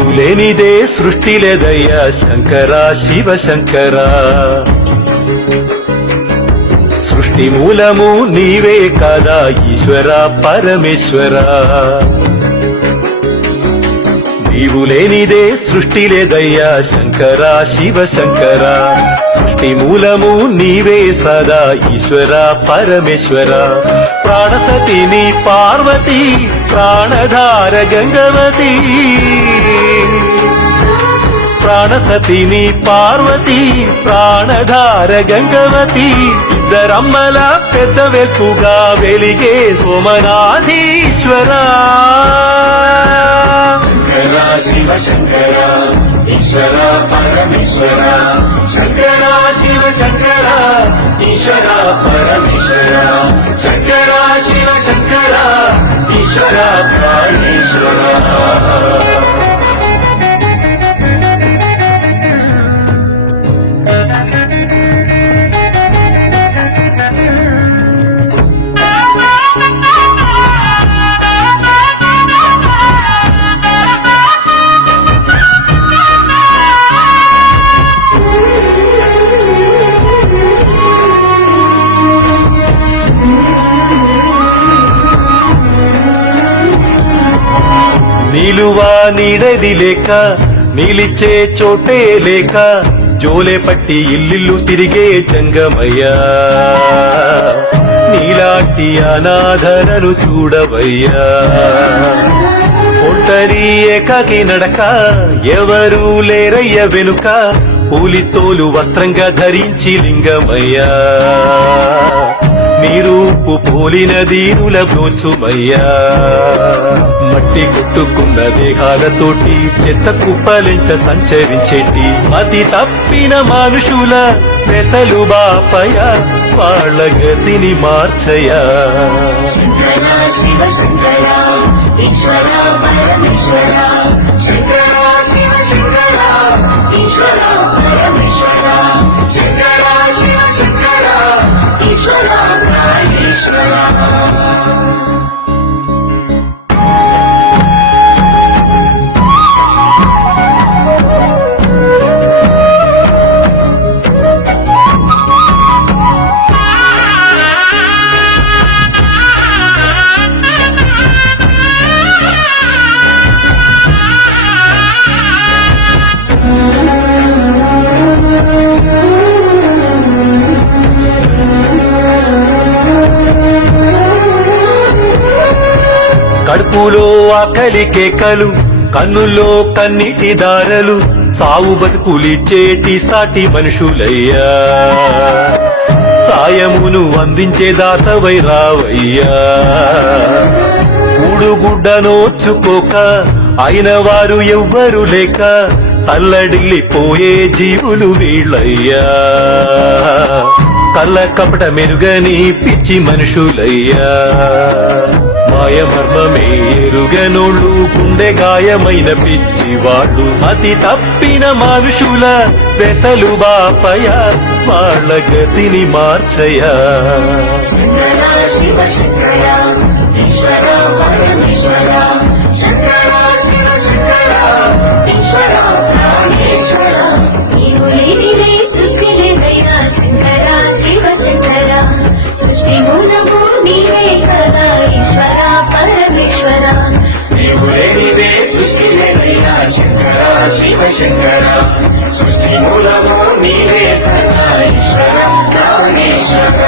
నీవు లేనిదే సృష్టి లేదయ్యా శంకర శివ శంకర సృష్టి మూలము నీవే కదా ఈశ్వర పరమేశ్వర నీవు లేనిదే సృష్టి లేదయ్యా శంకర శివ శంకర సృష్టి మూలము నీవే సదా ఈశ్వర పరమేశ్వర ప్రాణసతిని పార్వతి ప్రాణధార గంగవతి ప్రాణసతిని పార్వతి ప్రాణధార గంగవతి ఇద్దరమ్మల పెద్ద వెలుగుగా వెలిగే సోమనాథీశ్వర శంకర శివ శంకర ఈశ్వర పరమేశ్వర శంకర శివ శంకర ఈశ్వర పరమేశ్వర శంకర శివ శంకర ఈశ్వర ప్రాణేశ్వర నిలువా నీడది లేక నిలిచే చోటే లేక జోలే పట్టి ఇల్లిల్లు తిరిగే జంగమయ్యా నీలాంటి అనాథనను చూడవయ్యా ఒంటరి ఏకాకి నడక ఎవరూ లేరయ్య వెనుక పూలితోలు వస్త్రంగా ధరించి లింగమయ్యా నీరూపు పోలిన దీనుల బ్రోచుమయ్యా మట్టి కొట్టుకున్న దేహాలతోటి చెత్త కుప్పలెంట సంచరించేటి మతి తప్పిన మనుషుల వెతలు బాపయ వాళ్ళ గతిని మార్చయా శంకర శివ శంకర ఈశ్వర పరమేశ్వర శంకర శివ శంకర ఈశ్వర పరమేశ్వర శంకర శివ శంకర ఈశ్వర ప్రాణేశ్వర కడుపులో ఆకలి కేకలు కన్నుల్లో కన్నీటి దారలు సావు బతుకులిచ్చేటి సాటి మనుషులయ్యా సాయమును అందించే దాతవై రావయ్యా కూడుగుడ్డ నోచుకోక అయిన వారు ఎవ్వరు లేక తల్లడిల్లిపోయే జీవులు వీళ్ళయ్యా కళ్ళ కపట మెరుగని పిచ్చి మనుషులయ్యా మాయమర్మమే ఎరుగనోళ్ళు గుండె గాయమైన పిచ్చి వాళ్ళు అతి తప్పిన మనుషుల వెతలు బాపయ వాళ్ళ గతిని మార్చయా శంకర శివ శంకర ఈశ్వర పరమేశ్వర శంకర శివ శంకర ఈశ్వర ప్రాణేశ్వర నీవు లేనిదే సృష్టి లేదయ్యా శంకర శివ శంకర సృష్టి మూలము నీవే కదా ఈశ్వర పరమేశ్వర నీవు లేనిదే సృష్టి లేదయ్యా శంకర శివ శంకర సృష్టి మూలము నీవే సదా ఈశ్వర ప్రాణేశ్వర